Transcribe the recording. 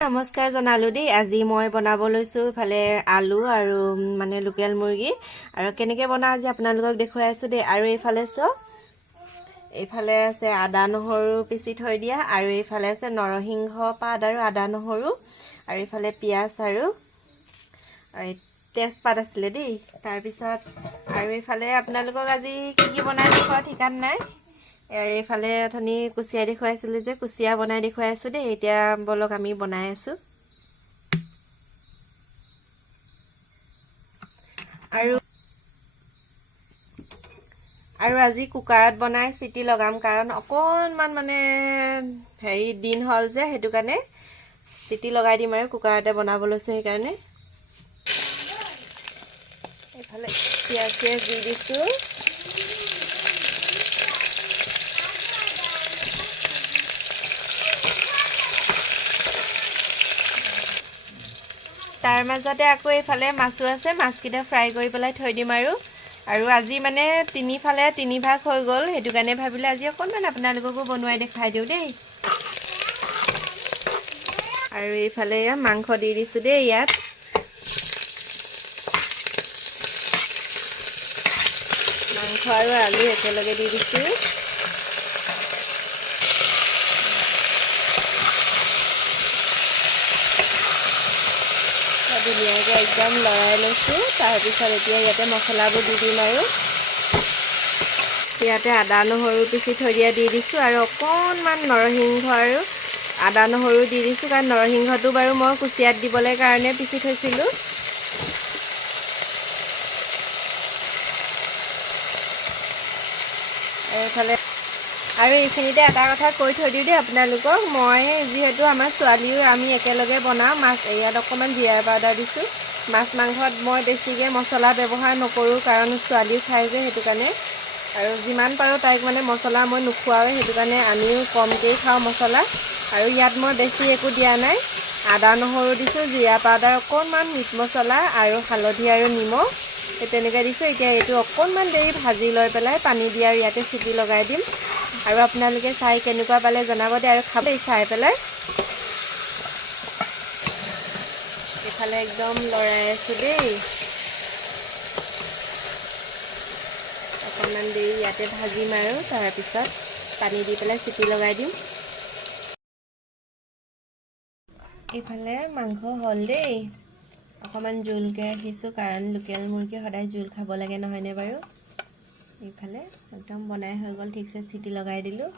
নমস্কাৰ জনালো দেই। আজি মই বনাব লৈছোঁ ইফালে আলু আৰু লোকেল মুৰ্গী আৰু কেনেকৈ বনাওঁ আজি আপোনালোকক দেখুৱাই আছোঁ দেই। আৰু এইফালে এইফালে আছে আদা নহৰু পিচি থৈ দিয়া, আৰু এইফালে আছে নৰসিংহ পাত আৰু আদা নহৰু, আৰু এইফালে পিঁয়াজ আৰু তেজপাত আছিলে দেই। তাৰপিছত আৰু এইফালে আপোনালোকক আজি কি বনাই দেখুৱাওঁ ঠিকান নাই। আৰু এইফালে অথনি কুচিয়া দেখুৱাইছিলোঁ যে, কুচিয়া বনাই দেখুৱাই আছোঁ দেই। এতিয়া বলক আমি বনাই আছোঁ। আৰু আজি কুকাৰত বনাই চিটি লগাম, কাৰণ অকণমান দিন হ'ল যে, সেইটো কাৰণে চিটি লগাই দিম আৰু কুকাৰতে বনাব লৈছোঁ। সেইকাৰণে এইফালে পিঁয়াজ দি দিছোঁ। তাৰ মাজতে আকৌ এইফালে মাছো আছে, মাছকেইটা ফ্ৰাই কৰি পেলাই থৈ দিম। আৰু আজি তিনিফালে তিনিভাগ হৈ গ'ল, সেইটো কাৰণে ভাবিলোঁ আজি অকণমান আপোনালোককো বনোৱাই দেখাই দিওঁ দেই। আৰু এইফালে মাংস দি দিছোঁ দেই। ইয়াত মাংস আৰু আলু একেলগে দি দিছোঁ। ধুনীয়াকৈ একদম লৰাই লৈছোঁ। তাৰপিছত এতিয়া ইয়াতে মছলাবোৰ দি দিম। আৰু ইয়াতে আদা নহৰু পিচি থৈ দিয়া দি দিছোঁ, আৰু অকণমান নৰসিংহ আৰু আদা নহৰু দি দিছোঁ, কাৰণ নৰসিংহটো বাৰু মই কুচিয়াত দিবলৈ কাৰণে পিচি থৈছিলোঁ। আৰু এইখিনিতে এটা কথা কৈ থৈ দিওঁ দেই আপোনালোকক, মই যিহেতু আমাৰ ছোৱালীও আমি একেলগে বনাওঁ, ইয়াত অকণমান জিৰা পাউডাৰ দিছোঁ। মাছ মাংসত মই বেছিকৈ মছলা ব্যৱহাৰ নকৰোঁ, কাৰণ ছোৱালীও খাই যে, সেইটো কাৰণে। আৰু যিমান পাৰোঁ তাইক মছলা মই নোখোৱাওৱে, সেইটো কাৰণে আমিও কমকৈয়ে খাওঁ মছলা। আৰু ইয়াত মই বেছি একো দিয়া নাই, আদা নহৰু দিছোঁ, জিৰা পাউডাৰ অকণমান, মিট মছলা আৰু হালধি আৰু নিমখ তেনেকৈ দিছোঁ। এতিয়া এইটো অকণমান দেৰি ভাজি লৈ পেলাই পানী দি আৰু ইয়াতে চিটি লগাই দিম। আৰু আপোনালোকে চাই কেনেকুৱা পালে জনাব দেই, আৰু খাব চাই পেলাই। এইফালে একদম লৰাই আছোঁ দেই। অকণমান দেৰি ইয়াতে ভাজিম, আৰু তাৰপিছত পানী দি পেলাই চিটি লগাই দিম। এইফালে মাংস হ'ল দেই। অকণমান জোলকৈ ৰাখিছোঁ, কাৰণ লোকেল মুৰ্গী সদায় জোল খাব লাগে, নহয়নে বাৰু। এইফালে একদম বনাই হৈ গ'ল, ঠিকছে চিটি লগাই দিলোঁ।